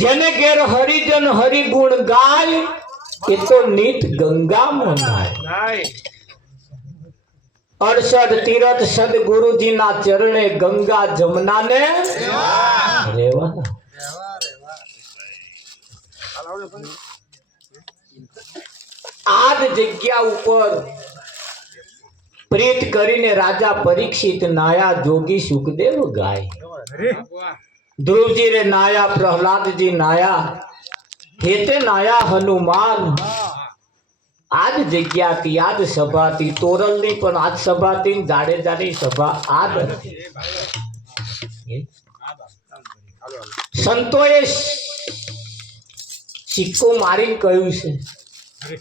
જેને ઘેર હરિજન હરિગુણ ગાય એ તો નીત ગંગા મનાય। 68 તીરથ સદગુરુજીના ચરણે ગંગા જમનાને રેવા। આજ જગ્યા ઉપર પ્રીત કરીને રાજા પરીક્ષિત નાયા, જોગી સુખદેવ ગાય। ધ્રુવજી રે નાયા, પ્રહલાદજી નાયા, हेते नाया हनुमान। आज जग्या थी, आज सभा थी, तोरलनी पण आज सभा थी, जाडेजानी सभा आज संतोए सिक्को मारी कहू से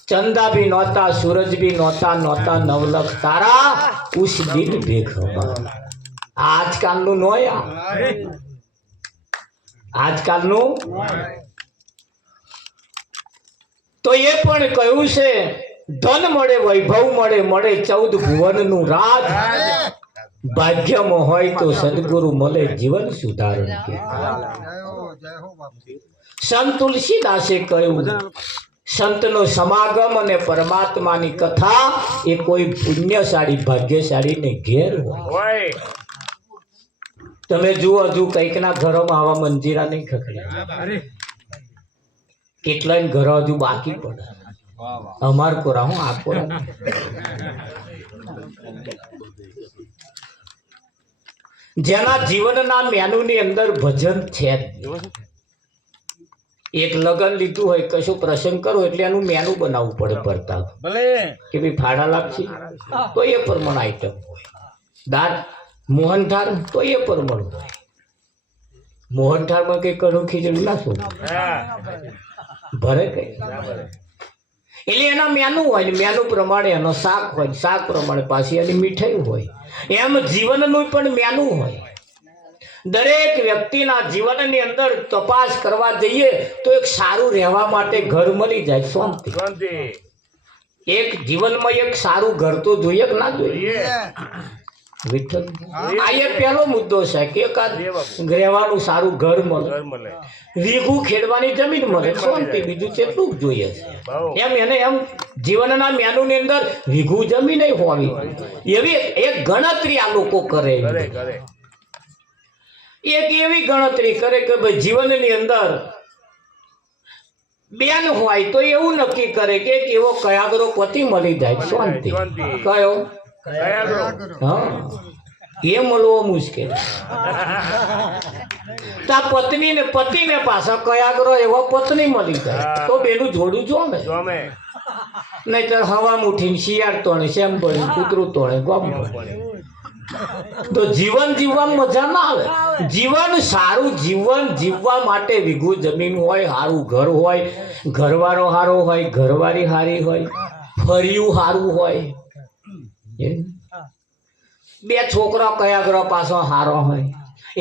चंदा भी नौता, सूरज भी नौता, नौता नवलख तारा उस दिन भेखवा। आजकाल नु नोया, आजकाल नु तो ये पण कहू से धन मळे, वैभव मळे, मळे 14 भुवन नु राज। भाग्य में होय तो सदगुरु मळे, जीवन सुधारण के। संत तुलसीदासे कहू संत नो समागम अने परमात्मा नी कथा ए कोई पुण्यशाળી भाग्यशाળી ने घेर होय। तमे जुओ जु कईक ना घरों आवा मंजीरा नहीं खखड़े, કેટલાય ઘર હજુ બાકી પડે। અમાર કોરા હું આ કોરા જેના જીવનના મેનુની અંદર ભજન છે। એક લગન લીધું હોય, કશું પ્રસંગ કરો એટલે એનું મેનુ બનાવવું પડે પડતા ભલે કે ભાઈ ફાડા લાગશે તો એ પ્રમાણે આઈટમ હોય, દાળ મોહનથાળ તો એ પ્રમાણે હોય। મોહનથાળમાં કઈ કણું ખીચડી નાખો ભરે કઈ એટલે એના મેનુ હોય, મેનુ પ્રમાણે એનો શાક હોય, શાક પ્રમાણે પાછી એની મીઠાઈ હોય। એમ જીવનનું પણ મેનુ હોય। દરેક વ્યક્તિના જીવનની અંદર તપાસ કરવા જઈએ તો એક સારું રહેવા માટે ઘર મળી જાય, શાંતિ। એક જીવનમાં એક સારું ઘર તો જોઈએ કે ના જોઈએ? વિઠ્ઠલ આ એ પહેલો મુદ્દો છે કે એકાદ રહેવાનું સારું ઘર મળે, વીઘું ખેડવાની જમીન મળે, શાંતિ, બીજું કેટલું જોઈએ છે। એમ એને એમ જીવનના મેનુની અંદર વીઘું જમીન હોવી એવી એક ગણતરી આ લોકો કરે। એક એવી ગણતરી કરે કે ભાઈ જીવનની અંદર બેન હોય તો એવું નક્કી કરે કે એવો કયાગરો પતિ મળી જાય, શાંતિ। કયો हाँ ये મળવો મુશ્કેલ। તા પત્ની ને પતિ ને પાછા કયાગરો એવો પત્ની મળી જાય તો બેનું જોડું જોમે। નહીતર હવા મુઠીને શિયાળ તોણે શેમ પડે, કૂતરું તોણે ગમ પડે, તો જીવન જીવવા મજા ના આવે। જીવન સારું જીવન જીવવા માટે વીઘું જમીન હોય, સારું ઘર હોય, ઘરવાળો સારો હોય, ઘરવાળી સારી હોય, ફર્યું સારું હોય, બે છોકરા કયાગરો પાછો હારો હોય,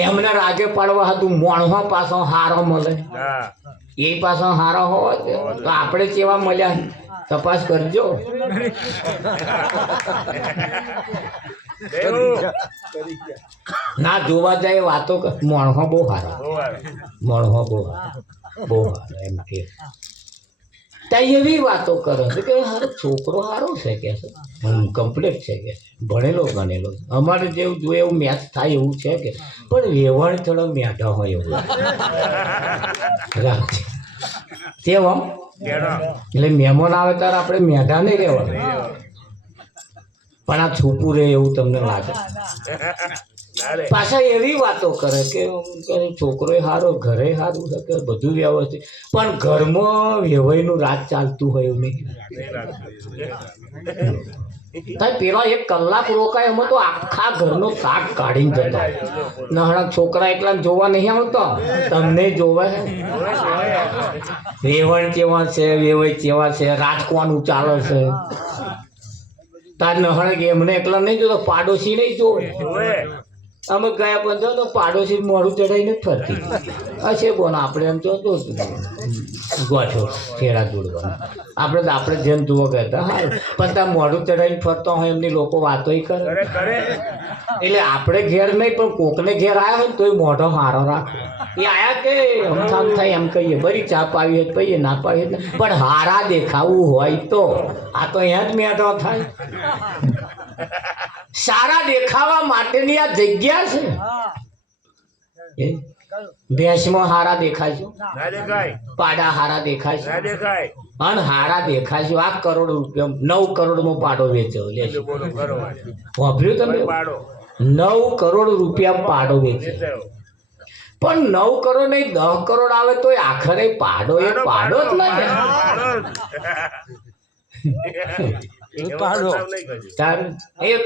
એમને રાગે પાડવા હતું મોણો પાછો હારો મળે, એ પાછો હારો હોય તો આપણે કેવા મળ્યા તપાસ કરજો। ના જોવા જાય વાતો મોણો બહુ હારા, મોણો બહુ હારા એમ કે એવી વાતો કરે કે હારો છોકરો સારો છે કે કમ્પ્લીટ છે કે ભણેલો ગણેલો, અમારે જેવું જોઈએ એવું મેચ થાય એવું છે કે, પણ વેવાણ થોડો મેઢા હોય એવું તેમ આમ એટલે મહેમાન આવે ત્યારે આપણે મેઢા નહીં રહેવાનું, પણ આ છૂપું રહે એવું તમને લાગે। પાછા એવી વાતો કરે કે છોકરો સારો, ઘરે સારું છે કે બધું વ્યવસ્થિત, પણ ઘરમાં વેવાઈનું રાત ચાલતું હોય એવું નહીં। પેલા 1 કલાક રોકાય એમાં તો આખા ઘરનો શાક કાઢીને જતા। નાના છોકરા એકલા જોવા નહીં આવતો, તમને જોવે વેવણ કેવા છે, વેવાઈ કેવા છે, રાજકોનું ચાલે છે। તાર નહણે એમને એકલા નહીં જોતો, પાડોશી નહીં જોવે, અમે ગયા પણ જો તો પાડોશી મોડું ચડાવીને જ ફરતી હશે બોન આપણે એમ તો ગોઠો ફેરા જોડવાનું આપણે જેમ જુઓ કહેતા હા પણ ત્યાં મોઢું ચડાવીને ફરતો હોય એમની લોકો વાતો કરે એટલે આપણે ઘેર નહીં પણ કોકને ઘેર આવ્યા હોય ને તોય મોઢો હારો રાખો એ આયા કે અમથામ થાય એમ કહીએ બરી ચા પાવી હોય પહીએ ના પાવીએ પણ હારા દેખાવું હોય તો આ તો અહીંયા જ મેટો થાય સારા દેખાવા માટેની આ જગ્યા છે ભેંસમાં હારા દેખાશું પાડા હારા દેખાશે અને હારા દેખાશું 8 કરોડ રૂપિયા 9 કરોડમાં પાડો વેચ્યો લેજો વાપર્યું તમે 9 કરોડ રૂપિયા પાડો વેચ્યો પણ 9 કરોડ નહીં 10 કરોડ આવે તો આખરે પાડો એ પાડો જ નહીં એ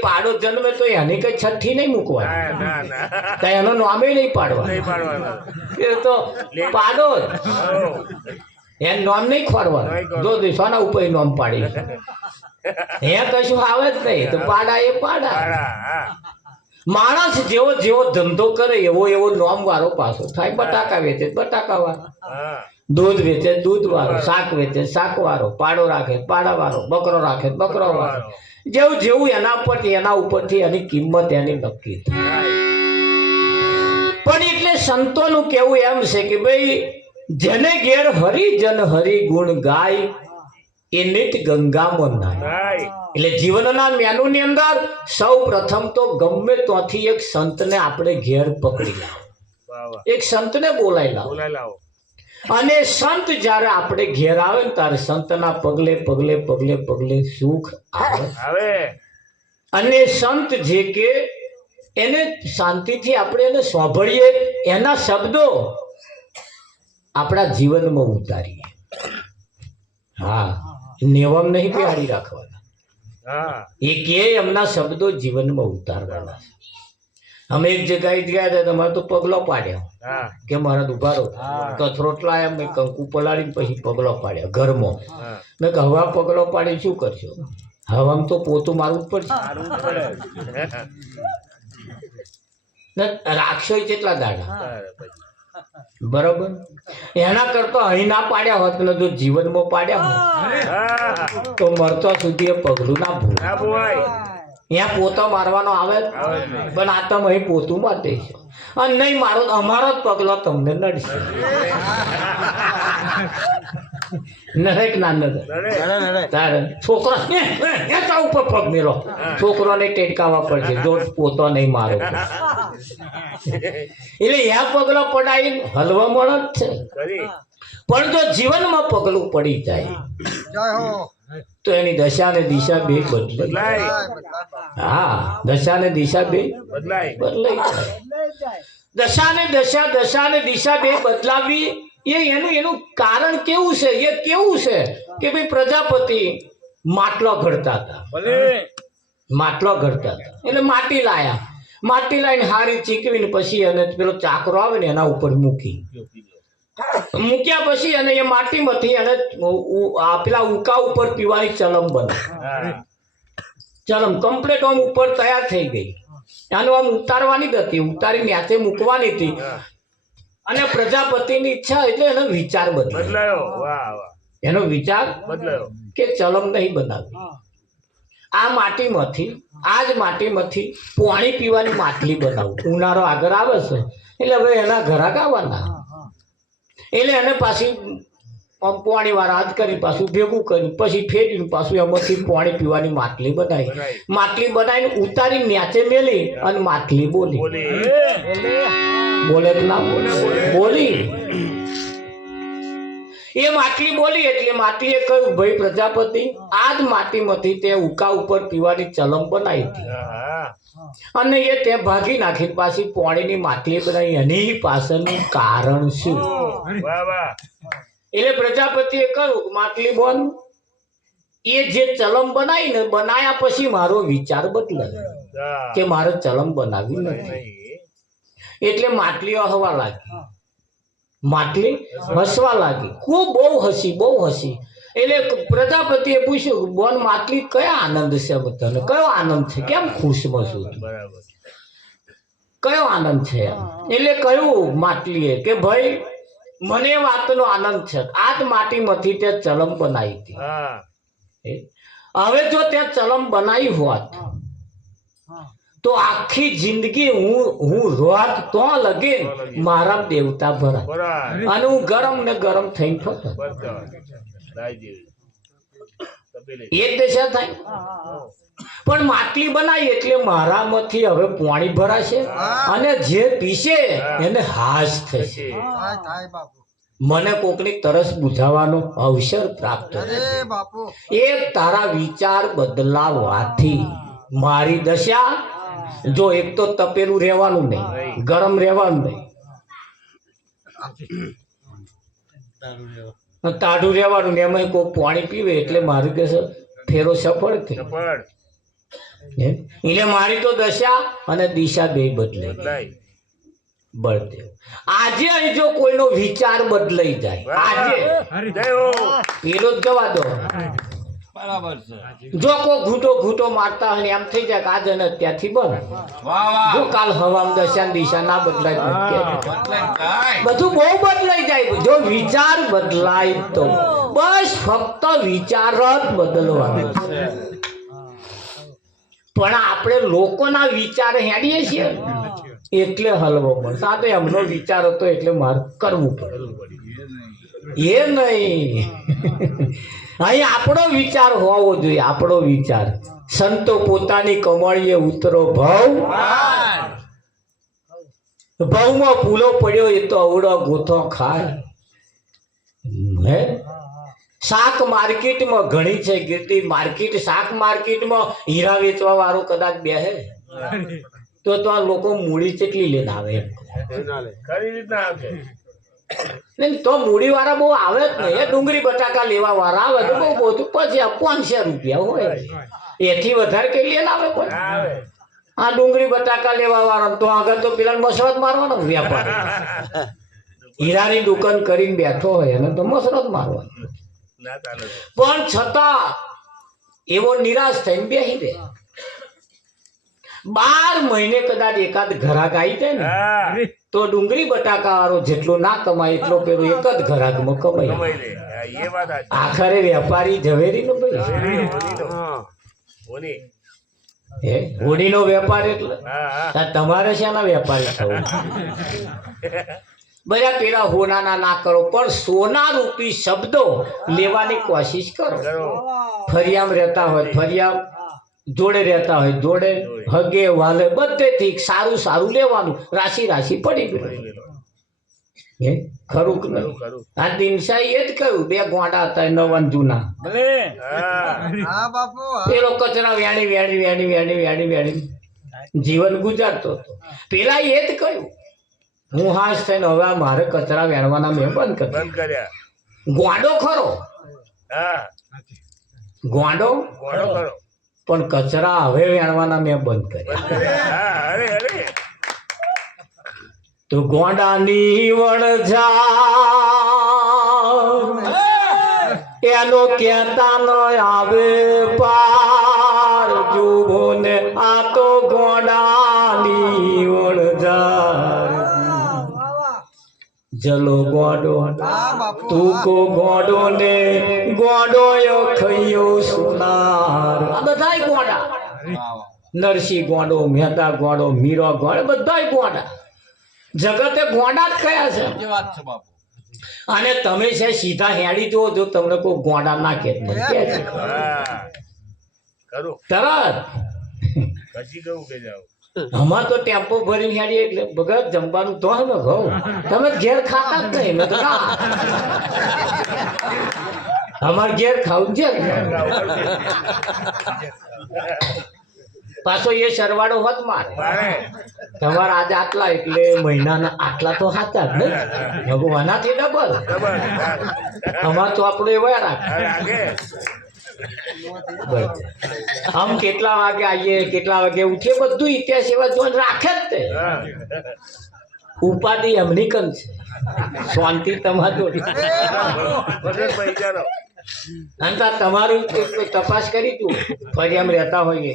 પાડો જન્મે તો એની કઈ છઠ્ઠી નહીં મૂકવાની એનો નામે નહીં પાડવા એ તો પાડો જ એનું નામ નહીં ખોરવાનું જો સોના ઉપર નામ પાડી હે કશું આવે જ નહીં તો પાડા એ પાડા માણસ જેવો જેવો ધંધો કરે એવો એવો નામ વાળો પાછો થાય બટાકા વેચે બટાકા વાળો दूध वेचे दूध वारो शाक वेचे शाक वारो पाड़ो राखे पाड़ा वारो बकरो राखे बकरो वारो जेव जेव एना उपरथी एनी किंमत एनी नक्की पण एटले संतोनुं केवुं एम छे के भाई जने घेर हरिजन हरि गुण गाय ए नित गंगामां नाय એટલે જીવનના મેનુની અંદર સૌ પ્રથમ તો ગમે ત્યાંથી એક સંતને આપણે ઘેર પકડી લાવો એક સંતને બોલાવી લાવો અને સંત જ્યારે આપણે ઘેર આવે ને ત્યારે સંતના પગલે પગલે પગલે પગલે સુખ આવે અને સંત જે કે એને શાંતિથી આપણે એને સાંભળીએ એના શબ્દો આપણા જીવનમાં ઉતારીએ હા નિયમ નહીં બેહાડી રાખવાના એ કે એમના શબ્દો જીવનમાં ઉતારવાના અમે એક જગ્યાએ ગયા હતા તમારે તો પગલો પાડ્યા કે મારા ઉભા રહો કથરોટ લાયા મેં કંકુ પલાળીને પછી પગલો પાડ્યા ઘરમાં મેં કે હવા પગલો પાડી શું કરશો હવામાં તો પોતું મારવું જ પડશે રાખશો કેટલા દાડા બરોબર એના કરતા અહીં ના પાડ્યા હોત કે જો જીવનમાં પાડ્યા હોત તો મરતા સુધી એ પગલું ના ભૂલાય यहाँ पोता मारवानो आवे पण आ तम અહીં પોતું માર દેશો અને નહીં મારો અમારો જ પગલો તમને નડશે નરેક ના નડે તારે છોકરો એ તા ઉપર પગ મેલો છોકરોને ટેટકાવા પડશે જો પોતો નહીં મારો એટલે આ પગલો પડાઈ હલવા મળે જ છે પણ જો જીવનમાં પગલું પડી જાય તો એની દશા ને દિશા બે બદલાય હા દશા ને દિશા બે બદલાય દશા ને દિશા બે બદલાવી એનું કારણ કેવું છે એ કેવું છે કે ભાઈ પ્રજાપતિ માટલો ઘડતા હતા એટલે માટી લાવીને હારી ચીકવીને પછી અને પેલો ચાકરો આવે ને એના ઉપર મૂક્યા પછી અને એ માટીમાંથી અને પેલા ઉકા ઉપર પીવાની ચલમ બને ચલમ કમ્પ્લીટ આમ ઉપર તૈયાર થઈ ગઈ આનું આમ ઉતારવાની જ હતી ઉતારી ન્યાતે મૂકવાની હતી અને પ્રજાપતિની ઈચ્છા એટલે એનો વિચાર બદલાયો એનો વિચાર બદલાયો કે ચલમ નહીં બનાવી આ માટીમાંથી પાણી પીવાની માટલી બનાવું ઉનાળો આગળ આવે છે એટલે હવે એના ઘરાક આવવાના એટલે એને પાછી પાણી વાળા હાથ કરી પાછું ભેગું કરી પછી ફેરીને પાછું એમાંથી પાણી પીવાની માટલી બનાવીને ઉતારી ન્યાચે મેલી અને માટલી બોલી બોલે ના બોલી એ માટલી બોલી એટલે માટલીએ કહ્યું ભાઈ પ્રજાપતિ આ જ માટીમાંથી તે ઉકા ઉપર પીવાની ચલમ બનાવી હતી અને એ તે ભાગી નાખી પાછી પાણીની માટલી બનાવી એની પાછળનું કારણ શું એટલે પ્રજાપતિએ કહ્યું માટલી બોન એ જે ચલમ બનાવીને બનાયા પછી મારો વિચાર બદલાયો કે મારે ચલમ બનાવી નથી એટલે માટલીઓ હવા લાગી માટલી હસવા લાગી ખૂબ બહુ હસી એટલે પ્રજાપતિએ પૂછ્યું બોન માટલી કયા આનંદ છે બધાને કયો આનંદ છે કેમ ખુશમાં છું કયો આનંદ છે? એટલે કહ્યું માટલીએ કે ભાઈ મને વાતનો આનંદ છે, આ જ માટીમાંથી તે ચલમ બનાવી હતી. હવે જો તે ચલમ બનાવી હોત તો આખી જિંદગી હું રોત તો લગે મારા દેવતા ભરા અને હું ગરમ ને ગરમ થઈને ફરતો. એ જ દશા થાય. પણ માટલી બનાવી એટલે મારામાંથી હવે પાણી ભરાશે અને જે પીશે એને હાશ થશે. મને કોકની તરસ બુઝાવવાનો અવસર પ્રાપ્ત થશે. એક તારા વિચાર બદલાવાથી મારી દશા જો એક તો તપેલું રહેવાનું નહીં, ગરમ રહેવાનું નહીં, તાઢું રહેવાનું ને એમાં કોઈ પાણી પીવે એટલે મારું કે ફેરો સફળ થઈ. એટલે મારી તો દશા અને દિશા બે બદલાઈ. બળદેવ આજે અહીં જો કોઈનો વિચાર બદલાઈ જાય, આજે પેલો જ જવા દો, જો કોઈ ઘૂંટો મારતા હોય એમ થઈ જાય કે આજે ને અત્યારથી બંધ. જો કાલ હવામાં દશા દિશા ના બદલાય બધું બહુ બદલાઈ જાય. જો વિચાર બદલાય તો બસ ફક્ત વિચાર જ બદલવાનો છે. પણ આપણે લોકોના વિચાર હેડીએ છીએ એટલે હલવો પડે. આ તો એમનો વિચાર હતો એટલે મારે કરવું પડે એ નહીં. અહીં આપણો વિચાર હોવો જોઈએ. આપણો વિચાર સંતો પોતાની કમાણીએ ઉતરો ભવમાં ફૂલો પડ્યો એ તો અવડો ગોથો ખાય. હે શાક માર્કેટમાં ઘણી છે ગીરડી માર્કેટ. શાક માર્કેટમાં હીરા વેચવા વાળો કદાચ બેહે તો આ લોકો મૂડી કેટલી લઈને આવે એમ તો મૂડી વાળા બહુ આવે જ નહીં. ડુંગળી બટાકા લેવા વાળા આવે તો બહુ બધું પછી 500 રૂપિયા હોય, એથી વધારે કઈ લઈને આવે કોઈ? આ ડુંગળી બટાકા લેવા વાળા તો આગળ તો પેલા મસરત મારવાનો વેપાર. હીરાની દુકાન કરીને બેઠો હોય એને તો મસરત મારવાનો. પણ છતાં એવો નિરાશ થઈને બેસી દે. 12 મહિને કદાચ એકાદ ઘરાક આવી જાય ને તો ડુંગળી બટાકા વાળો જેટલો ના કમાય એટલો પેલો એક જ ઘરાકમાં કમાય. આખરે વેપારી ઝવેરી નો હોડીનો વેપાર. એટલે તમારે શેના વેપારી થવું? બધા પેલા હોનાના ના કરો પણ સોના રૂપી શબ્દો લેવાની કોશિશ કરો. ફરિયામ રહેતા હોય ફરિયામ, જોડે રહેતા હોય જોડે, હગે વાલે બધેથી સારું લેવાનું. રાશિ પડી ગયું. ખરું કે નહીં? આ દિનસાઈ એ જ કહ્યું. 2 ગોંડા હતા નવા જૂના. પેલો કચરા વેણી જીવન ગુજારતો હતો. પેલા એ જ કહ્યું હું હાશ થઈને હવે મારે કચરા વેણવાના મેં બંધ કર્યા. ગોંડો ખરો, ગોંડો ખરો, પણ કચરા હવે વેણવાના મેં બંધ કર્યા. તો ગોંડાની વણઝાર એનો કહેતા ન આવે પાર. જુઓ ને આ તો ગોંડાની વણઝાર. જલો ગોડો તું કો ગોડો ને ગોડો ખૈયો સોનાર. આ બધાય ગોડા. નરસિંહ ગોડો, મહેતા ગોડો, મીરો ગોડો, બધાય ગોડા. જગતે ગોડા જ કયા છે. અને તમે છે સીધા હેડી જો તમને કોઈ ગોડા ના કે તરત અમાર તો ટેમ્પો ભરીને હેડીએ એટલે બગડ જમવાનું તો ને ઘઉં તમે ઘેર ખાતા જ નહીં. મેં તો અમાર ઘેર ખાવું છે. પાછો એ સરવાળો હોત મારે તમારા આજે આટલા એટલે મહિનાના આટલા તો સાચા જ નહીં. ભગવાનાથી ડબલ. અમાર તો આપણું એવા રાખે. આમ કેટલા વાગે આવીએ કેટલા વાગે ઉઠીએ બધું ઇતિહાસ એવા જોઈને રાખે જ તે. ઉપાધિ એમની કન છે, શાંતિ તમારી. તમારું તપાસ કરી તું ફરી એમ રહેતા હોઈએ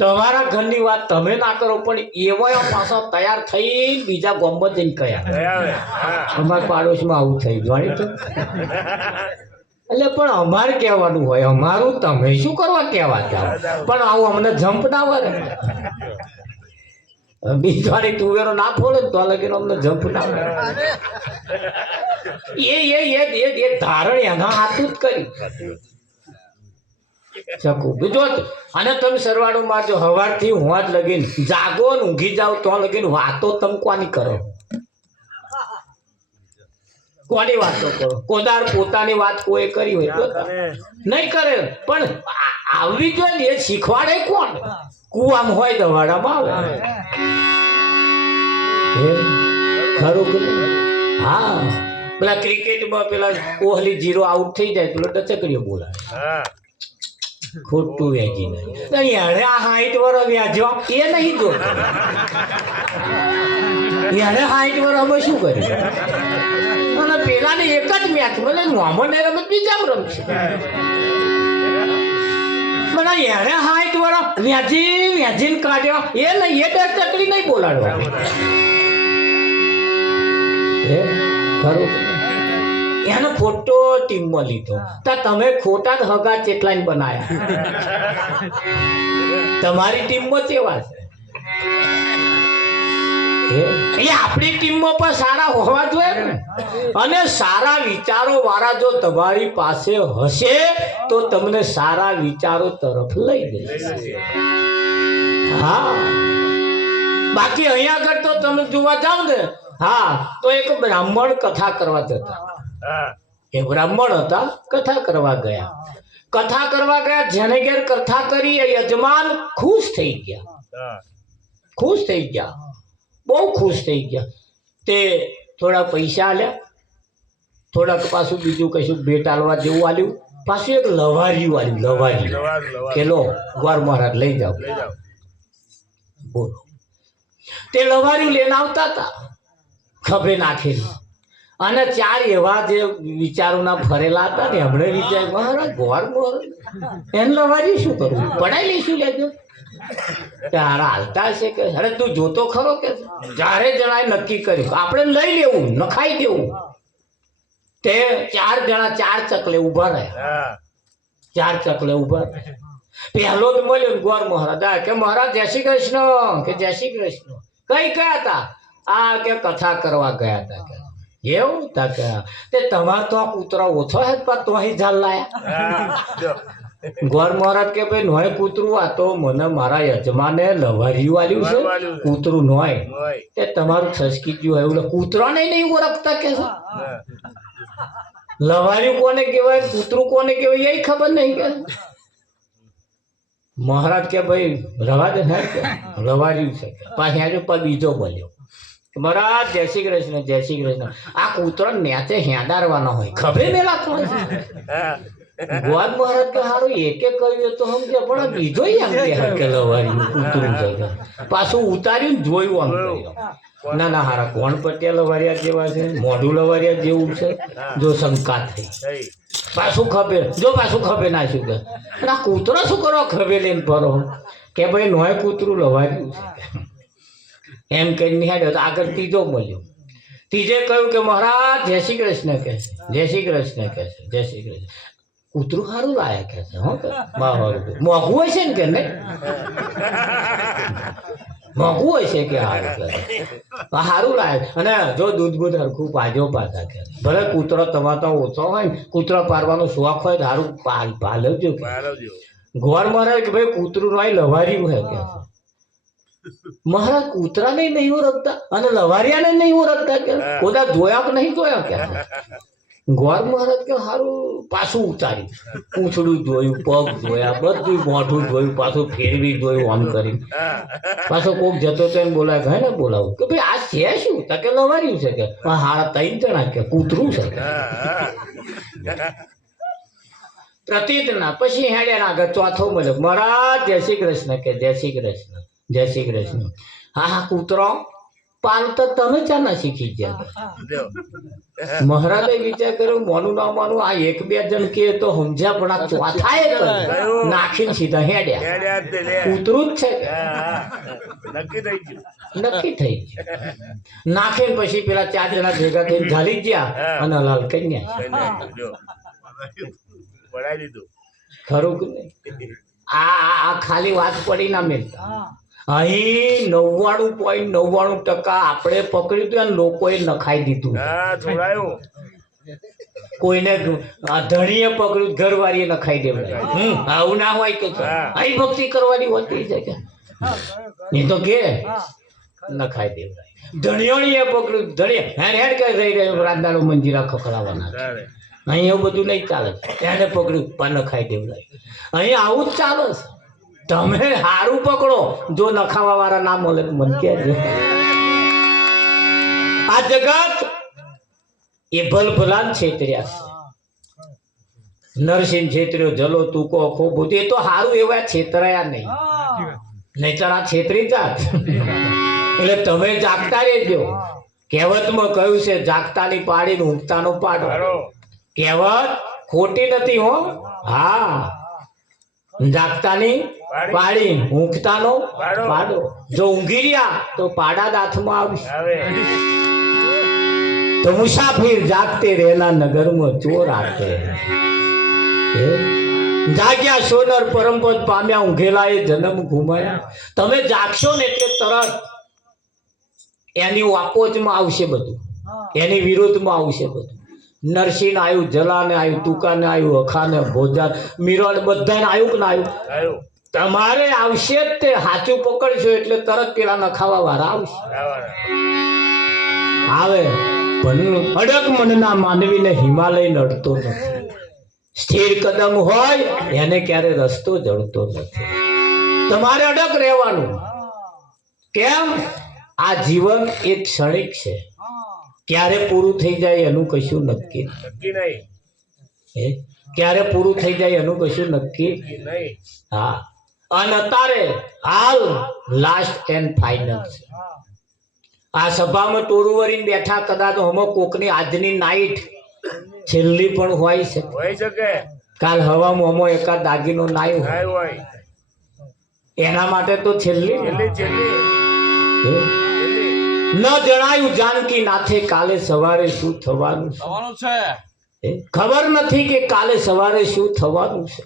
તમારા ઘરની વાત તમે ના કરો પણ એવા પાછા તૈયાર થઈ બીજા ગામમાં જઈને કયા અમારા પાડોશમાં આવું થઈ જાણી તો એટલે પણ અમારે કહેવાનું હોય અમારું તમે શું કરવા કહેવા જાવ પણ આવું અમને જમ્પ ના વરે બીજવાળી તુવેરો ના ફોડે તો લગીને અમને જમ્પ ના વરે એ ધારણ એના હાથું જ કરી શકું બીજો અને તમે સરવાળો મારજો હવારથી હું જ લગીને જાગો ને ઊંઘી જાવ તો લગીને વાતો તમે કોની કરો કોની વાતો કરો કોદાર પોતાની વાત કોઈ કરી હોય તો નહીં કરે પણ આવવી જોઈએ એ શીખવાડે કોણ કુવામાં હોય દવાડામાં આવે ખરું કે હા પેલા ક્રિકેટમાં પેલા કોહલી 0 આઉટ થઈ જાય પેલો ટચકડીઓ બોલાવે ખોટું વેચી નહીં યારે આ 60 વર્ષ વ્યાજવા એ નહીં જો યારે 60 વર્ષ અમે શું કર્યું અને પેલાને એક જ મેચ મને મોહમ્મદ ને રમત બીજા રમશે મને યારે 60 વર્ષ વ્યાજીને કાઢ્યો એ નહીં એ ટચકડી નહીં બોલાડવા ખરું એનો ફોટો ટીમમાં લીધો તો તમે ખોટા જ હગા ચેટલાને બનાયા તમારી ટીમમાં કેવા છે એ આપણી ટીમમાં પણ સારા હોવા જોઈએ અને સારા વિચારો વાળા જો તમારી પાસે હશે તો તમને સારા વિચારો તરફ લઈ જશે હા બાકી અહીંયા આગળ તો તમે જોવા જાવ ને હા તો એક બ્રાહ્મણ કથા કરવા જતા એ બ્રાહ્મણ હતા કથા કરવા ગયા જેને ઘેર કથા કરી યજમાન ખુશ થઈ ગયા બહુ ખુશ થઈ ગયા તે થોડા પૈસા આલ્યા થોડાક પાછું બીજું કશું ભેટ આલવા જેવું આલ્યું પાછું એક લવારિયું આલ્યું કે લો ગોર મહારાજ લઈ જાઓ બોલો તે લવારિયું લઈને આવતા હતા ખભે નાખેલી અને 4 એવા જે વિચારોના ફરેલા હતા ને હમણે વિચાર મહારાજ ગોર એને લવારી શું કરવું પડાઈ લઈશું લેજો તારા હાલતા છે કે અરે તું જોતો ખરો કે જ્યારે જણાએ નક્કી કર્યું આપણે લઈ લેવું નખાઈ દેવું તે 4 જણા 4 ચકલે ઉભા રહ્યા 4 ચકલે ઉભા પહેલો જ મળ્યો ગોર મહારાજ કે મહારાજ જય શ્રી કૃષ્ણ કે જય શ્રી કૃષ્ણ કઈ ગયા હતા આ કે કથા કરવા ગયા હતા કે એવું તા કે તે તમાર તો આ કૂતરા ઓછો હે પણ તો અહીં ઝાલ લાયા ગોર મહારાજ કે ભાઈ નોય કૂતરું આ તો મને મારા યજમાને લવારિયું આલ્યું છે કૂતરું નોય તે તમારું છસકી ગયું એવું કૂતરાને નહીં ઓળખતા કે લવારિયું કોને કહેવાય કૂતરું કોને કહેવાય એ ખબર નહીં કે મહારાજ કે ભાઈ રવા દે લવારિયું છે પાછી આજે પર બીજો બોલ્યો મહારાજ જય શ્રી કૃષ્ણ આ કૂતરો નેચે હેંડારવાનો હોય ખબર મેલા થોડે ગોદ મહારાજ કે હારું એકે કર્યું તો સમજે પણ બીજો એમ કે લવારિયું કૂતરું છે પાછું ઉતાર્યું જોયું આમ ના ના હારા કોણ પટ્યા લવારિયા જેવા છે મોઢું લવારિયા જેવું છે જો શંકા થઈ પાછું ખભે નાખ્યું કે આ કૂતરો શું કરો ખભે લઈને ફરો કે ભાઈ નોય કૂતરું લવાર્યું છે એમ કઈ નિહાળ્યો તો આગળ ત્રીજો મળ્યો ત્રીજે કહ્યું કે મહારાજ જય શ્રી કૃષ્ણ કે છે કૂતરું સારું લાયા કે છે હો કે મોઘું હોય છે ને કે નહીં મોઘું હોય છે કે સારું લાગે અને જો દૂધ હરખું પાજો પાછા કે ભલે કૂતરો તમારે તો ઓછો હોય ને કૂતરો પારવાનો શોખ હોય સારું પાલવજો ગોર મહારાજ કે ભાઈ કૂતરું નો લવાર્યું હોય કે મહારાજ કૂતરાને નહીં ઓળખતા અને લવારિયાને નહીં ઓળખતા કે કોદા જોયા કે નહીં જોયા કે ગોર મહારાજ કે સારું પાછું ઉતાર્યું પૂંછડું જોયું પગ જોયા બધું મોઢું જોયું પાછું ફેરવી જોયું આમ કરી પાછો કોક જતો તો એમ બોલાય હે ને બોલાવું કે ભાઈ આ છે શું કે લવાર્યું છે કે હારા 3 જણા કે કૂતરું છે પ્રતિજ્ઞા પછી હેડ્યા આગળ ચોથો મળ્યો મહારાજ જય શ્રી કૃષ્ણ કે જય શ્રી કૃષ્ણ હા કૂતરો પાલતા તમે ચાના શીખી ગયા લ્યો. મહારાજે વિચાર કર્યો મોનું ના માનું આ એક બે જણ કે તો સમજ્યા પણ આ ચોથાએ કર્યું. નાખીને સીધા હેડ્યા હેડે હાથ દે લે. ઉતરું જ છે હા, હા. નક્કી થઈ ગયું. નક્કી થઈ ગયું. નાખીને પછી પેલા 4 જણા ભેગા થઈને ઝાલી ગયા અને હલાલ કરી નાખ્યા. કઈ નાખ્યું, લ્યો. પડાઈ દીધું. ખરું કે નહીં? આ ખાલી વાત પડી ના મેલતા અહીં 99.99% આપણે પકડ્યું હતું અને લોકોએ નખાઈ દીધું. હા, છોડાયું. કોઈને ધણીએ પકડ્યું, ઘરવાળીએ નખાઈ દેવડાય. આવું ના હોય તો અહીં ભક્તિ કરવાની હોતી છે કે એ તો કે નખાઈ દેવડાય. ધણીઓણીએ પકડ્યું, ધણીએ હેડ હેડ કે રહી રહ્યો રાંદાનો મંજીરા ખખડાવવાના. ચાલે. અહીં એવું બધું નહીં ચાલે. એને પકડ્યું પણ નખાઈ દેવડાય. અહીં આવું જ ચાલે છે. તમે હારું પકડો, જો નખાવા વાળા ના મળે તો મને કહેજો. આ જગત એ ભલભલાન છેતર્યા છે. નરસિંહ છેતર્યો, જલો તુકો ખોબો, એ તો હારું એવા છેતરાયા નહીં, નહીતર આ છેતરી જાત. એટલે તમે જાગતા રહેજો. કહેવતમાં કહ્યું છે જાગતાની પાડી ને ઊંઘતાનો પાડો. કહેવત ખોટી નથી હો. હા, જાગતાની પાડી ઊંઘતાનો પાડો. જો ઊંઘી રહ્યા તો પાડા હાથમાં આવશે. આવે. તો મુસાફિર જાગતે રહેલા નગરમાં ચોર આતે. જાગ્યા સોનર પરમપદ પામ્યા, ઊંઘેલા એ જન્મ ઘુમાયા. તમે જાગશો ને એટલે તરત એની વાપોચમાં આવશે બધું, એની વિરોધમાં આવશે બધું. નરસિંહ આવ્યું, જલાને આવ્યું, તુકાને આવ્યું, અખાને, ભોજાન, મીરાને બધાને આવ્યું કે ના આવ્યું? આવ્યું. તમારે આવશે જ તે. સાચું પકડશો એટલે તરત પેલા નખાવા વાળા આવશે. આવવાના. આવે પણ અડગ મનના માનવીને હિમાલય નડતો નથી. સ્થિર કદમ હોય એને ક્યારે રસ્તો જડતો નથી. તમારે અડગ રહેવાનું. કેમ? આ જીવન એક ક્ષણિક છે. ક્યારે પૂરું થઈ જાય એનું કશું નક્કી નક્કી નહીં. ક્યારે પૂરું થઈ જાય એનું કશું નક્કી નહીં. હા. અને અત્યારે હાલ લાસ્ટ એન્ડ ફાઇનલ છે. આ સભામાં ટોરું વરીને બેઠા, કદાચ હમો કોકની આજની નાઈટ છેલ્લી પણ હોય છે. હોય શકે. કાલ હવામાં હમો એકાદ દાગીનો નાયો કાંઈ હોય. એના માટે તો છેલ્લી. છેલ્લી છેલ્લી છેલ્લી. ન જણાયું જાનકી નાથે કાલે સવારે શું થવાનું છે. ખબર નથી કે કાલે સવારે શું થવાનું છે.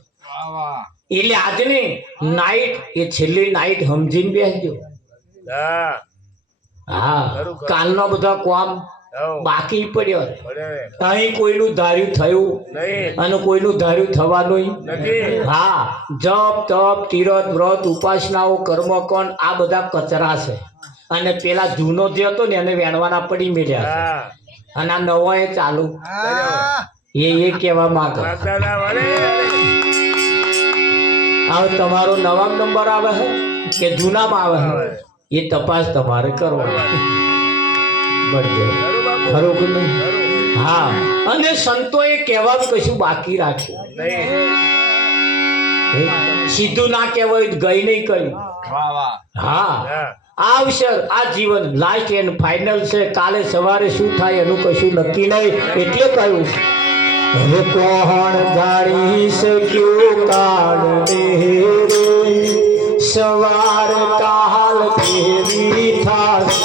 એટલે આજની નાઈટ એ છેલ્લી નાઈટ સમજીને બેસજો. હા. હા, કાલનો બધા કામ બાકી પડ્યો. અહીં કોઈનું ધાર્યું થયું નહીં. અને કોઈનું ધાર્યું થવાનું નથી. હા, જપ તપ તીરથ વ્રત ઉપાસનાઓ કર્મકોણ આ બધા કચરા છે. અને પેલા જૂનો જે હતો ને એને વેણવાના પડી મેળ્યા છે. હા. અને આ નવો એ ચાલુ એ કહેવા માંગે. વાગદાના વાળે. હવે તમારો નવા નંબર આવે છે કે જૂનામાં આવે છે એ તપાસ તમારે કરવાની. બરાબર. ખરું કે નહીં? હા. અને સંતોએ કહેવાનું કશું બાકી રાખ્યું નહીં. સીધું ના કહેવાય, ગઈ નહીં કહ્યું. હા, હા. આ અવસર આ જીવન લાસ્ટ એન્ડ ફાઇનલ છે. કાલે સવારે શું થાય એનું કશું નક્કી નહીં. એટલે કહ્યું હવે કોણ જાણી શક્યું કાળ રે, સવાર કાલ કેવી થાશે.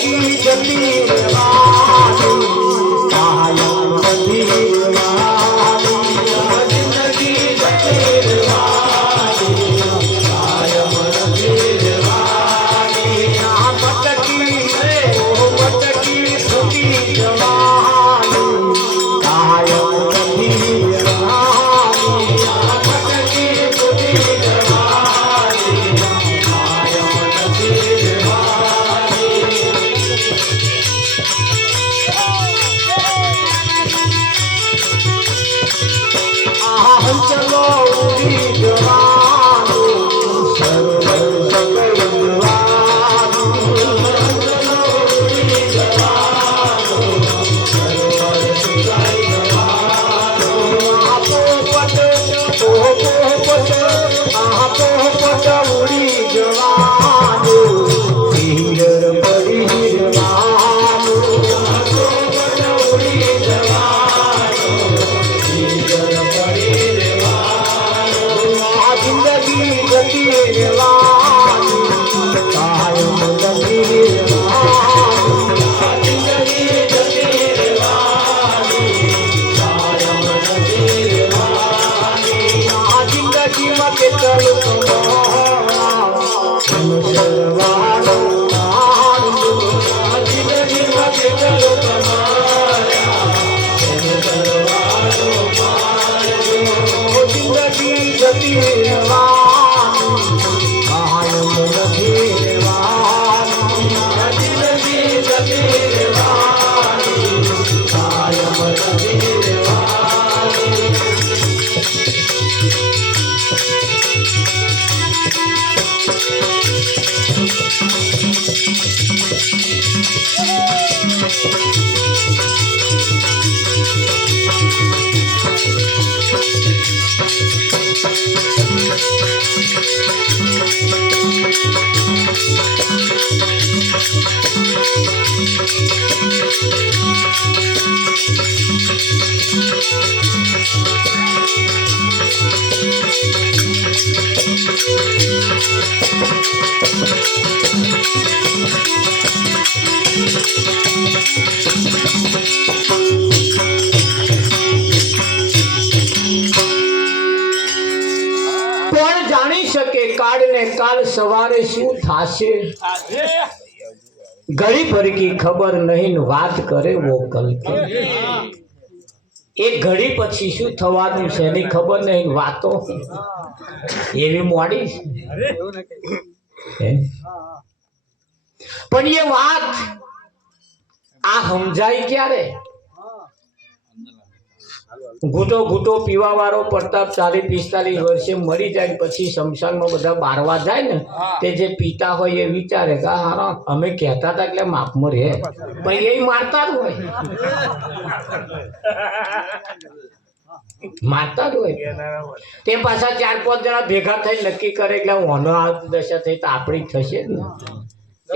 જિંદગી જતી રહેવાની, કાયમ નથી રહેવાની. જિંદગી જતી રહેવાની, કાયમ નથી રહેવાની. આ મટકી છૂટી જવાની, કાયમ નથી રહેવાની. આ મટકી છૂટી જવાની, કાયમ નથી રહેવાની. ચલો ઉડી જવાનું, સરોવર સકળ જવાનું. ચલો ઉડી જવાનું, સરોવર સુકાઈ જવાનું. આપો પટ ઉડી જવાનું, હિંગર પડી જવાનું. આપો પટ ઉડી જવાનું, હિંગર પડી જિંદગી જતી રહેવાની, કાયમ નથી રહેવાની. જિંદગી જતી રહેવાની, કાયમ નથી રહેવાની. આ જિંદગીમાં કેટલું કમાવાનું, જિંદગીમાં કેટલું જિંદગી જતી રહેવાની, કાયમ નથી રહેવાની. જિંદગી જતી રહેવાની, કાયમ નથી રહેવાની. કોણ જાણી શકે કાળને કાલ સવારે શું થાશે? ઘડી ભર કી ખબર નહીં, વાત કરે વો કલ કે. એક ઘડી પછી શું થવાનું છે એની ખબર નહીં, વાતો એવી મોડી છે. પણ એ વાત આ સમજાય ક્યારે? ઘૂંટો ઘૂંટો પીવા વાળો પ્રતાપ 40-45 વર્ષે મરી જાય પછી શમશાનમાં બધા બારવા જાય ને તે જે પિતા હોય એ વિચારે કે હારા અમે કહેતા હતા એટલે માફમાં રહે પણ એ મારતા જ હોય મારતા જ હોય તે પાછા 4-5 જણા ભેગા થઈ નક્કી કરે એટલે ઓનો આ દશા થઈ તો આપણી થશે જ ને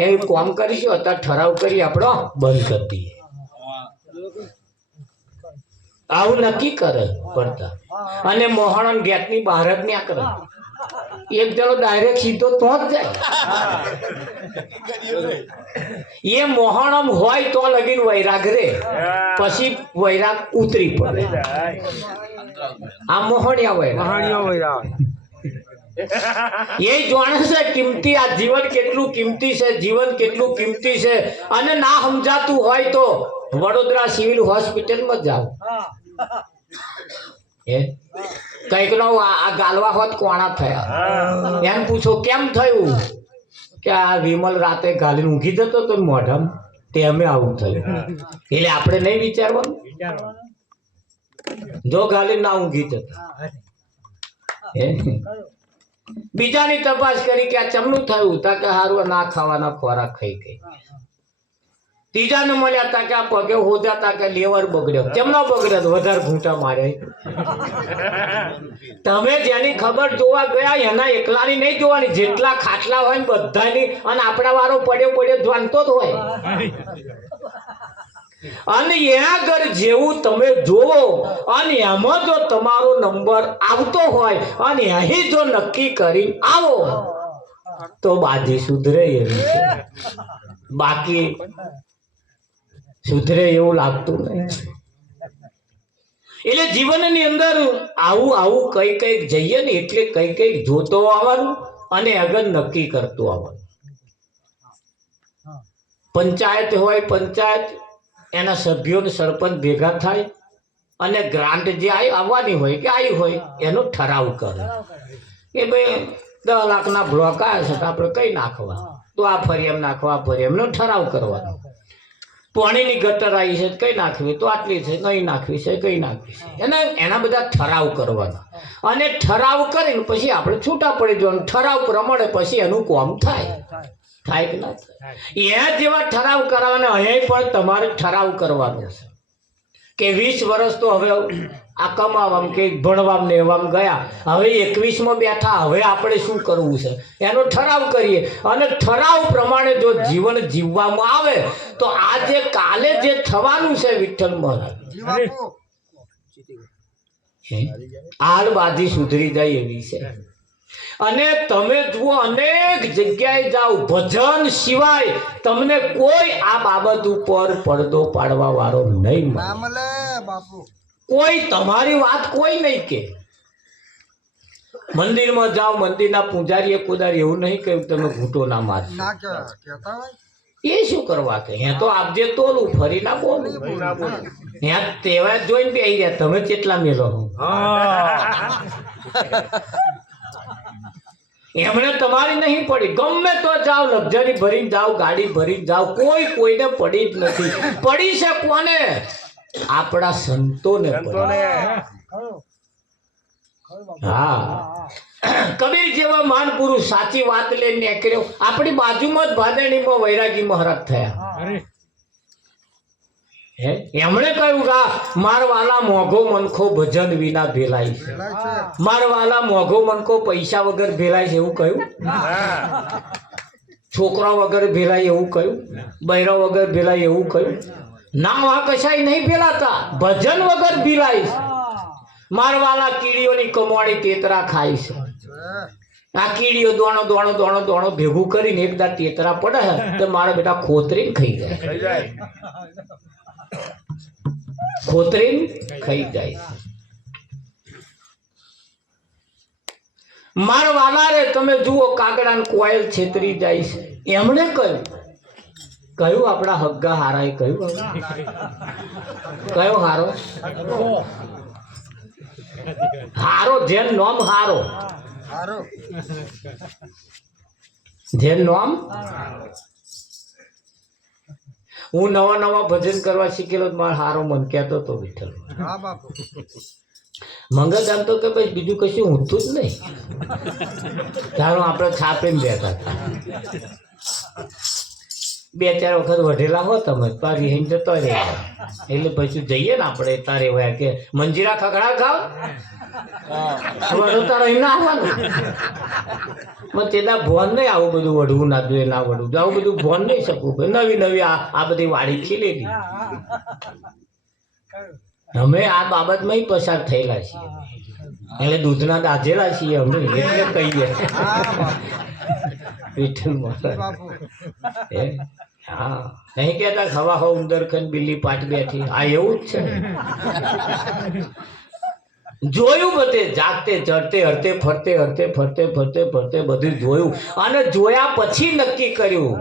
એવું કામ કરીશું અત્યારે ઠરાવ કરી આપણો બંધ કરી દઈએ આવું નક્કી કરે પડતા અને મોહણન ગેટની બહાર જ ના કરે એક જણો ડાયરેક્ટ સીધો તો જ જાય એ મોહણમ હોય તો લગીન વૈરાગ રે પછી વૈરાગ ઉતરી પડે આ મોહણિયા વૈરાગ એ જાણે છે કિંમતી આ જીવન કેટલું કિંમતી છે જીવન કેટલું કિંમતી છે અને ના સમજાતું હોય તો વડોદરા સિવિલ હોસ્પિટલમાં જાઓ કઈક નો આ ગાલવા હોત કોણા થયા એમ પૂછો કેમ થયું કે આ વિમલ રાતે ગાલીને ઊંઘી જતો તો મોઢામાં તે અમે આવું થયું એટલે આપણે નહીં વિચારવાનું જો ગાલી ના ઊંઘી જતા બીજાની તપાસ કરી કે આ ચમનું થયું તા કે હારું ના ખાવાના ખોરાક ખાઈ ગઈ ત્રીજાને મળ્યા તા કે આ પગે હોજાતા કે લેવર બગડ્યો કેમનો બગડ્યો વધારે ઘૂંટા મારે તમે જેની ખબર જોવા ગયા એના એકલાની નહીં જોવાની જેટલા ખાટલા હોય ને બધાની અને આપણા વારો પડ્યો જાણતો જ હોય અને એના ઘર જેવું તમે જોવો અને એમાં જો તમારો નંબર આવતો હોય અને અહીં જો નક્કી કરી આવો તો બાજી સુધરે એવી છે બાકી સુધરે એવું લાગતું નહીં એટલે જીવનની અંદર આવું કઈ જઈએ ને એટલે કઈ જોતો આવવાનું અને આગળ નક્કી કરતું આવવાનું પંચાયત હોય પંચાયત એના સભ્યો સરપંચ ભેગા થાય અને ગ્રાન્ટ જે આવવાની હોય કે આવી હોય એનો ઠરાવ કરે કે ભાઈ 10 લાખના બ્લોક આવે છે તો આપણે કઈ નાખવા તો આ ફરિયામ નાખવા આ ફરિયામનો ઠરાવ કરવાનો પાણીની ગટર આવી છે કઈ નાખવી તો આટલી છે કઈ નાખવી છે કઈ નાખવી છે એના બધા ઠરાવ કરવાના અને ઠરાવ કરીને પછી આપણે છૂટા પડી જવાનું ઠરાવ પ્રમાણે પછી એનું કામ થાય કે ના થાય એ જેવા ઠરાવ કરવાના અહીંયા પણ તમારે ઠરાવ કરવાનો છે કે 20 વર્ષ તો હવે આ કમાવામાં કે ભણવામાં ને એવામાં ગયા હવે 21માં બેઠા હવે આપણે શું કરવું છે એનો ઠરાવ કરીએ અને ઠરાવ પ્રમાણે જો જીવન જીવવામાં આવે તો આજે કાલે જે થવાનું છે વિઠ્ઠલ મહારાજ આલ બાજી સુધરી જાય એવી છે અને તમે જુઓ અનેક જગ્યાએ જાઓ ભજન સિવાય તમને કોઈ આ બાબત ઉપર પડદો પાડવા વાળો નહીં મળે કોઈ તમારી વાત કોઈ નહીં કે મંદિરમાં જાઓ મંદિરના પૂજારીએ કોદારી એવું નહીં કહ્યું તમે ઘૂંટો ના મારજો એ શું કરવા કે હે તો આપજે તોલું ફરી ના બોલું હે તેવા જોઈને બેહી રહ્યા તમે કેટલા મેલો એમણે તમારી નહીં પડી ગમે તો જાઓ લક્ઝરી ભરીને જાઓ ગાડી ભરીને જાઓ કોઈને પડી જ નથી પડી છે કોને આપણા સંતોને હા કબીર જેવા મહાન પુરુષ સાચી વાત લઈને નીકળ્યો આપણી બાજુમાં જ ભાદરણીમાં વૈરાગી મહારાજ થયા એમણે કહ્યું કે મારવાલા મોઘો મનખો ભજન વિના ભેલાય છે મારવાલા મોઘો મનખો પૈસા વગર ભેલાય છે એવું કહ્યું છોકરા વગર ભેલાય એવું કહ્યું બૈરા વગર ભેલાય એવું કહ્યું ના આ કશાય નહીં ભેલાતા ભજન વગર ભીલાય મારવાલા કીડીઓની કમાણી તેતરા ખાય છે આ કીડીઓ દોણો ભેગું કરીને એકદા તેતરા પડે તો મારા બેટા ખોતરીને ખાઈ જાય ખોતરીને ખાઈ જાય મારવાલા રે તમે જુઓ કાગડાને કોયલ છેતરી જાય છે એમણે કહ્યું આપણા હગ્ગા હારાએ કહ્યું કયો હારો હારો જેન નોમ હારો જેન નોમ હું નવા નવા ભજન કરવા શીખેલો મારો હારો મન કહેતો હતો વિઠ્ઠલ. હા બાપુ. મંગળધામ તો કે ભાઈ બીજું કશું ઊંધું જ નહીં. તારું આપણે છાપીને બેઠા હતા. 2-4 વખત વઢેલા હો તમે પાછી હિંદ જતો રહે એટલે પછી જઈએ ને આપણે તારે વયા કે મંજીરા ખગડા ખાવ વડો તારો અહીં ના આવવાનું તેના ભોન નહીં આવું બધું વઢવું ના જોઈએ ના વઢવું આવું બધું ભોન નહીં શકું ભાઈ નવી નવી આ બધી વાડી ખીલેલી અમે આ બાબતમાં પસાર થયેલા છીએ એટલે દૂધના દાજેલા છીએ અમે એટલે કહીએ વિઠ્ઠલ મહારાજ. હા નહીં કેતા ખવા હો ઉંદર ખન બિલ્લી પાટ બેઠી આ એવું જ છે. જોયું બધે જાગતે ચડતે હરતે ફરતે હરતે ફરતે ફરતે ફરતે બધું જોયું અને જોયા પછી નક્કી કર્યું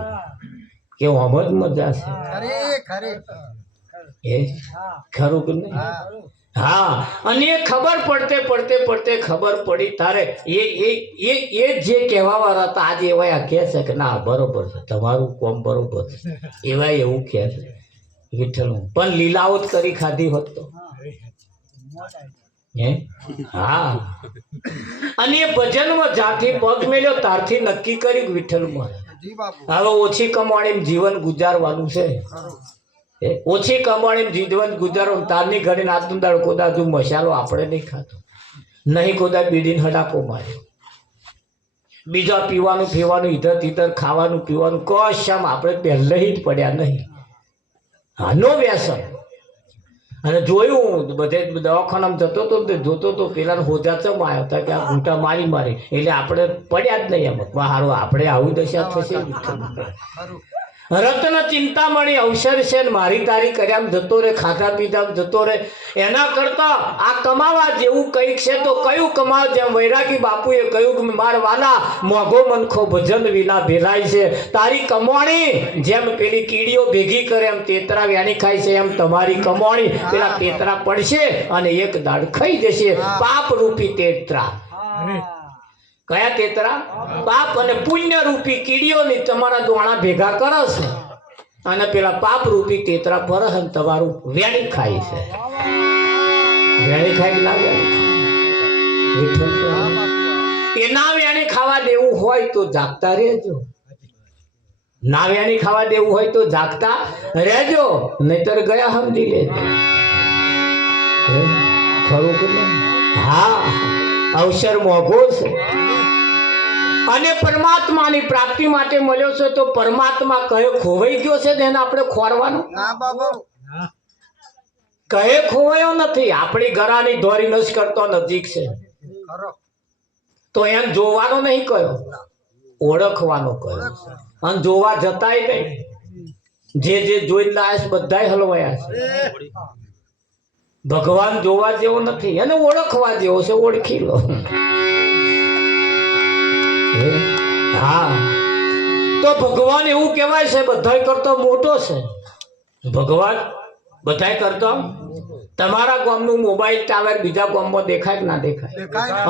કે આમ જ મજા છે. એ ખરું કે નહીં? હા અને એ ખબર પડતે પડતે પડતે ખબર પડી તારે એ જે કહેવા વાળા હતા આજે એવા કહે છે કે ના બરોબર છે તમારું કોમ બરોબર છે એવા એવું કહે છે વિઠ્ઠલ પણ લીલાઓ જ કરી ખાધી હોત તો હે. હા અને એ ભજનમાં જ્યાંથી પગ મેલ્યો ત્યારથી નક્કી કર્યું વિઠ્ઠલમાં હવે ઓછી કમાણીમાં જીવન ગુજારવાનું છે. ઓછી કમાણી જીવન ગુજારો તારની ઘડી નાતનું દાળ કોદા જો મસાલો આપણે નહીં ખાતો નહીં કોદા બીડીને હડાકો માર્યો બીજા પીવાનું પીવાનું ઇધર તીધર ખાવાનું પીવાનું કશામ આપણે પહેલેથી જ પડ્યા નહીં. હા નો વ્યસન. અને જોયું બધે દવાખાનામાં જતો હતો જોતો તો પેલા હોજા ચમ આવ્યા હતા કે આ ઘૂંટા મારી મારી એટલે આપણે પડ્યા જ નહીં એમ હારું આપણે આવું દશા થશે. રત્ન ચિંતામણી અવસર છે ને મારી તારી કર્યામ જતો રે ખાધા પીધા જતો રે એના કરતા આ કમાવા જેવું કંઈક છે તો કયું કમાવ. જેમ વૈરાગી બાપુએ કહ્યું કે મારા વાલા મોઘો મનખો ભજન વિના ભેલાય છે તારી કમાણી જેમ પેલી કીડીઓ ભેગી કરે એમ તેતરા વ્યાણી ખાય છે એમ તમારી કમાણી પેલા તેતરા પડશે અને એક દાડ ખાઈ જશે પાપ રૂપી તેતરા. કયા તેતરા? પાપ અને પુણ્ય રૂપી કીડીઓની તમારા દોણા ભેગા કરે છે અને પેલા પાપ રૂપી તેતરા પર તમારું વેણી ખાય છે. વેણી ખાય ના વેણી એના વેણી ખાવા દેવું હોય તો જાગતા રહેજો. ના વેણી ખાવા દેવું હોય તો જાગતા રહેજો નહીતર ગયા સમજી લેજો. ખરું કે નહીં? હા અવસર મોઘો છે અને પરમાત્માની પ્રાપ્તિ માટે મળ્યો છે તો પરમાત્મા કયો ખોવાઈ ગયો છે તેને આપણે ખોરવાનું કહે ખોવાયો નથી. આપણી ઘરાની દોરી નસ કરતો નજીક છે તો એમ જોવાનો નહીં કયો ઓળખવાનો કયો અને જોવા જતાય નહીં. જે જોઈ લાયા બધાય હલવાયા છે. ભગવાન જોવા જેવો નથી અને ઓળખવા જેવો છે ઓળખી લો. હા તો ભગવાન એવું કહેવાય છે બધાય કરતો મોટો છે. ભગવાન બધાય કરતો તમારા ગામનું મોબાઈલ ટાવર બીજા ગામમાં દેખાય કે ના દેખાય?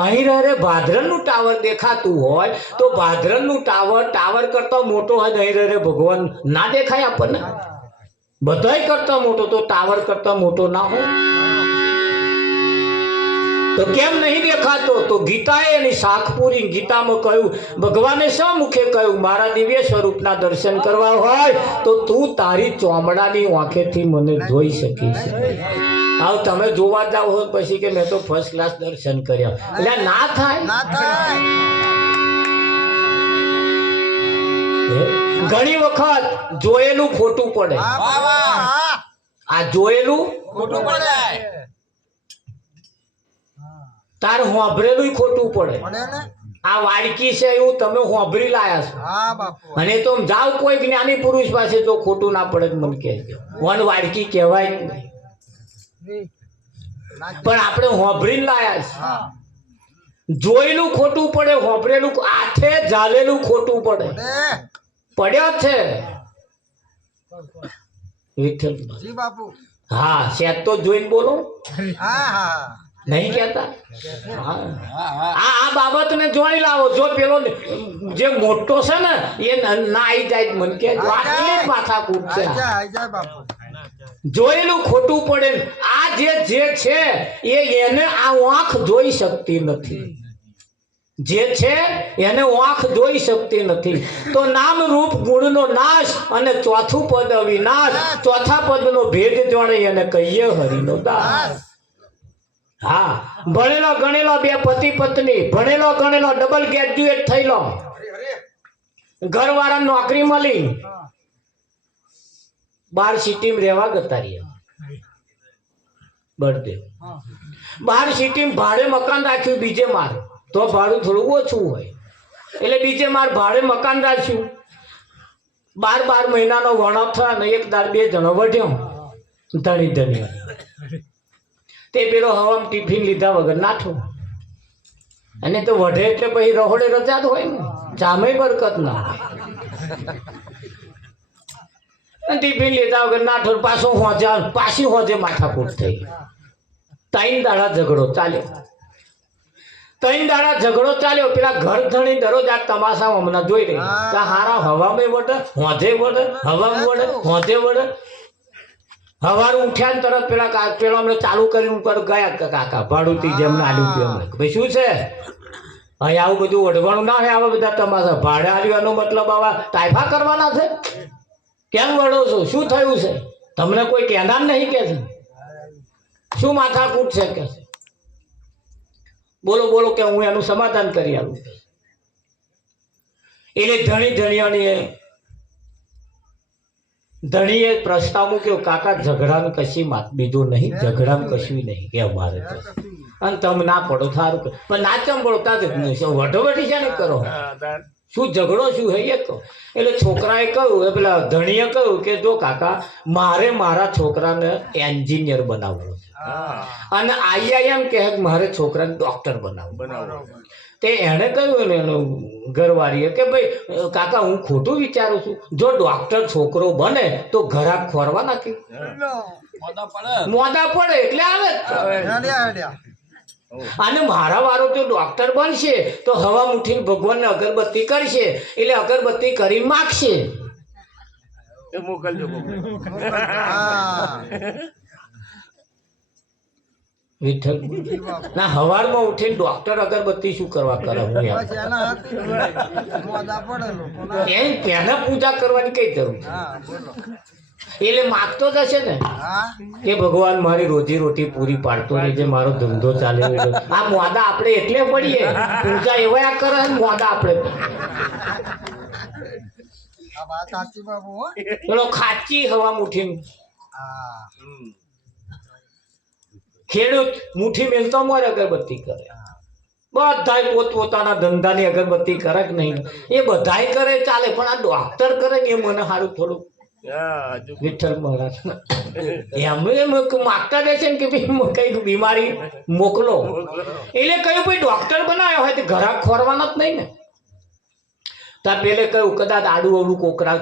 અહીં રહે ભાદરણનું ટાવર દેખાતું હોય તો ભાદરણનું ટાવર કરતો મોટો હોય અહીં રહે ભગવાન ના દેખાય આપણને? બધાય કરતા મોટો તો ટાવર કરતા મોટો ના હોય તો કેમ નહીં દેખાતો? તો ગીતાએ એની શાખ પૂરી ગીતામાં કહ્યું ભગવાને શા મુખે કહ્યું મારા દિવ્ય સ્વરૂપના દર્શન કરવા હોય તો તું તારી ચોમડાની આંખેથી મને જોઈ શકીશ. આવ તમે જોવા જાવ હો પછી કે મેં તો ફર્સ્ટ ક્લાસ દર્શન કર્યા એટલે ના થાય. ઘણી વખત જોયેલું ખોટું પડે. આ જોયેલું ખોટું પડે તાર હોંભરેલું ખોટું પડે. આ વાડકી છે એવું તમે હોંભરી લાયા છો અને તો જાવ કોઈ જ્ઞાની પુરુષ પાસે તો ખોટું ના પડે મને કહેજો. વન વાડકી કહેવાય જ નહીં પણ આપણે હોંભરી લાયા છે. જોયેલું ખોટું પડે હોંભરેલું આઠે ઝાલેલું ખોટું પડે પડ્યો છે વિઠ્ઠલ. હા સેટ તો જોઈને બોલો. નહીં કહેતા? હા. આ બાબતને જોઈ લાવો. જો પેલો જે મોટો છે ને એ ના આવી જાય મને કે આટલી જ માથાકૂટ છે. જોયેલું ખોટું પડે ને. આ જે છે એને આ આંખ જોઈ શકતી નથી. જે છે એને આંખ જોઈ શકતી નથી. તો નામ રૂપ ગુણનો નાશ અને ચોથું પદ અવિનાશ. ચોથા પદનો ભેદ જાણે એને કહીએ હરિનો દાસ. હા, ભણેલો ગણેલો બે પતિ પત્ની, ભણેલો ગણેલો ડબલ ગ્રેજ્યુએટ થયેલો, ઘરવાળા નોકરી મળી, 12 સિટીમાં રહેવા ગતા રહ્યા. બળદેવ 12 સિટીમાં ભાડે મકાન રાખ્યું બીજે માર. તો ભાડું થોડું ઓછું હોય એટલે બીજે માર ભાડે મકાન રાખ્યું. 12 મહિનાનો વણો થયો ને એક દાડ 2 જણો વઢ્યો ધણી. તે પેલો હવામાં ટિફિન લીધા વગર નાઠો. અને તો વઢે એટલે પછી રહોડે રજા જ હોય ને, જામે બરકત ના હોય. ટિફિન લીધા વગર નાઠો. પાછી હોજે માથાકૂટ થઈ. 3 દાડા ઝઘડો ચાલ્યો. પેલા ઘર ધણી દરરોજ આ તમાશા હમણાં જોઈ રહી. હારા હવામાં વડે, હોજે વડે, હવામાં વડે, હોજે વડે. હવાર ઉઠ્યા ને તરત પેલો અમને ચાલુ કરીને ઉપર ગયા કાકા ભાડુતી જેમ આલ્યું હતું અમને. ભાઈ શું છે અહીં આવું બધું ઓઢવાનું ના હોય. આવા બધા તમાશા ભાડે આલ્યું એનો મતલબ આવા તાયફા કરવાના છે? કેમ વળો છો? શું થયું છે? તમને કોઈ કહેનાર નહીં કે છે? શું માથાકૂટ છે કે છે? બોલો કે હું એનું સમાધાન કરી આવું. એટલે ધણીએ પ્રસ્તાવ મૂક્યો, કાકા ઝઘડાનું કશી બીજું નહીં, ઝઘડાનું કશું નહીં કે અમારે તો. અને તમે ના પડો સારું, પણ ના ચમ પડો વઢોવઢી છે ને કરો. શું ઝઘડો શું હે એ કહો. એટલે છોકરાએ કહ્યું, પેલા ધણીએ કહ્યું કે જો કાકા મારે મારા છોકરાને એન્જિનિયર બનાવવો છે અને IIM કહે મારે છોકરાને ડોક્ટર બનાવવું. તે એણે કહ્યું ને ઘરવાળીએ કે ભાઈ કાકા હું ખોટું વિચારું છું. જો ડોક્ટર છોકરો બને તો ઘરાક ખોરવા નાખી મોદા પડે એટલે આવે. અને મારા વારો જો ડોક્ટર બનશે તો હવા મુઠીને ભગવાનને અગરબત્તી કરશે એટલે અગરબત્તી કરી માગશે. વિઠ્ઠલ ના હવારમાં ઉઠીને ડોક્ટર અગરબત્તી શું કરવા કરે? તેને પૂજા કરવાની કઈ જરૂર છે? એટલે માગતો જ હશે ને કે ભગવાન મારી રોજી રોટી પૂરી પાડતો રહેજે, મારો ધંધો ચાલે. આ મોદા આપણે એટલે પડીએ, પૂજા એવા કરે મોદા આપણે. પેલો ખાચી હવા મુઠી ખેડૂત મુઠ્ઠી મેલતો મોર અગરબત્તી કરે. બધાય પોતપોતાના ધંધાની અગરબત્તી કરે કે નહીં એ બધાય કરે ચાલે, પણ આ ડોક્ટર કરે ને એ મને સારું થોડું. વિઠ્ઠલ મહારાજ એમ માગતા રહેશે ને કે ભાઈ કઈક બીમારી મોકલો. એટલે કહ્યું ભાઈ ડોક્ટર બનાવ્યો હોય તો ઘરાક ખોરવાના જ નહીં ને. ત્યાં પેલે કહ્યું કદાચ આડું અવડું કોકરા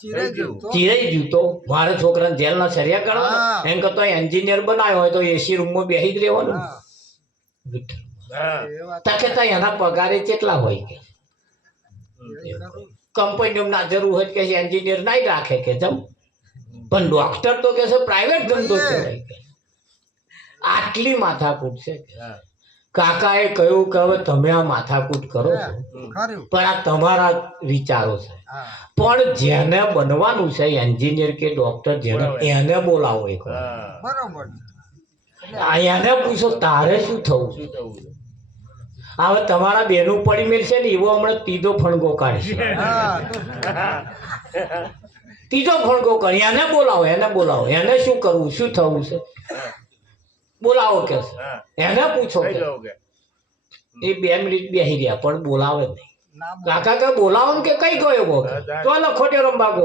ચીરાઈ ગયું તો મારા છોકરાને જેલના સરિયા કાઢવા એમ કરતો એન્જિનિયર બનાવ્યો હોય તો AC રૂમમાં બેસી જ રહેવાનું. એના પગારે કેટલા હોય કે કંપનીઓ ના જરૂર હોય કે એન્જિનિયર નહીં રાખે કે જમ, પણ ડોક્ટર તો કે છે પ્રાઇવેટ ધંધો કહેવાય કે. આટલી માથાકૂટ છે. કાકાએ કહ્યું કે હવે તમે આ માથાકૂટ કરો છો પણ આ તમારા વિચારો છે, પણ જેને બનવાનું છે એન્જિનિયર કે ડોક્ટર જેને એને બોલાવો એક બરોબર. એને પૂછો તારે શું થવું? હવે તમારા બેનું પડી મેળશે ને એવો હમણાં ત્રીજો ફણગો કાઢશે. ત્રીજો ફણગો કાઢી એને બોલાવો એને શું કરવું, શું થવું છે બોલાવો કે એને પૂછો. એ 2 મિનિટ બેસી રહ્યા પણ બોલાવે નહીં. કાકા કે બોલાવો ને કે કઈ ગયો ગો તો ખોટે રંબા ગો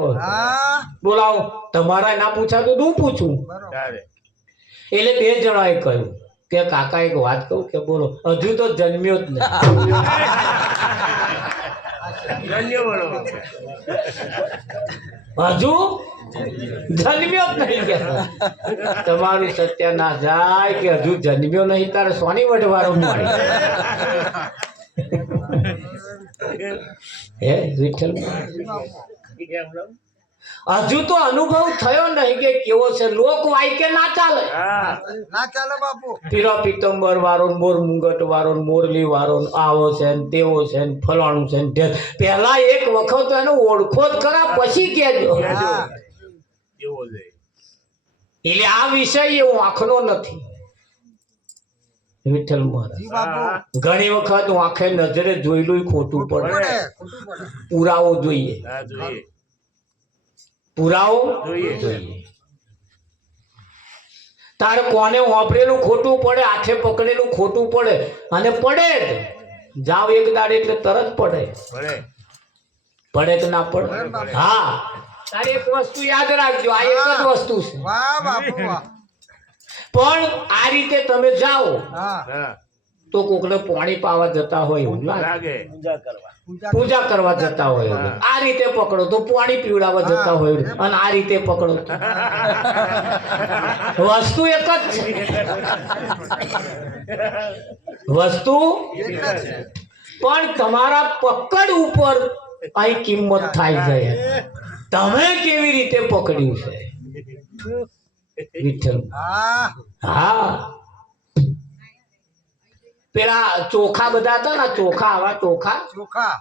બોલાવો. તમારા ના પૂછા તો હું પૂછું. એટલે 2 જણાએ કહ્યું કે કાકા એક વાત કહું કે બોલો. હજુ તો જન્મ્યો જ નહીં. ધન્ય બનો હજુ જન્મ્યો જ નહીં કે તમારું સત્ય ના જાય કે હજુ જન્મ્યો નહીં તારે સોની વઢવારો મળી હે વિઠ્ઠલ હજુ તો અનુભવ થયો નહીં કે કેવો છે લોક વાય કે ના ચાલે હા ના ચાલે બાપુ. પીરો પિત્તંબર વાળો ને મોર મુંગટ વાળો ને મોરલી વાળો ને આવો છે ને તેવો છે ને ફલાણું છે ને પહેલા એક વખત એનો ઓળખો જ ખરા પછી કહેજો હા. જેવો છે એટલે આ વિષય એવું આંખનો નથી વિઠ્ઠલ મહારાજ જી બાપુ. ઘણી વખત આંખે નજરે જોયેલું ખોટું પડે પડે, ખોટું પડે. પુરાવો જોઈએ હા જોઈએ પુરાવો જોઈએ. તારે કોને વાપરેલું ખોટું પડે હાથે પકડેલું ખોટું પડે અને પડે જ. જાવ એક દાડે એટલે તરત પડે ભલે પડે કે ના પડે હા તારે એક વસ્તુ યાદ રાખજો આ એક જ વસ્તુ છે વાહ બાપુ વાહ. પણ આ રીતે તમે જાઓ હા. હા તો કોકને પાણી પાવા જતા હોય એવું લાગે લાગે પૂજા કરવા જતા હોય એવું. આ રીતે પકડો તો પાણી પીવડાવવા જતા હોય એવું. અને આ રીતે પકડો તો વસ્તુ એક જ છે વસ્તુ એક જ છે. પણ તમારા પકડ ઉપર અહીં કિંમત થાય છે તમે કેવી રીતે પકડ્યું છે વિઠ્ઠલ હા. હા પેલા ચોખા બધા હતા ને ચોખા આવા ચોખા ચોખા.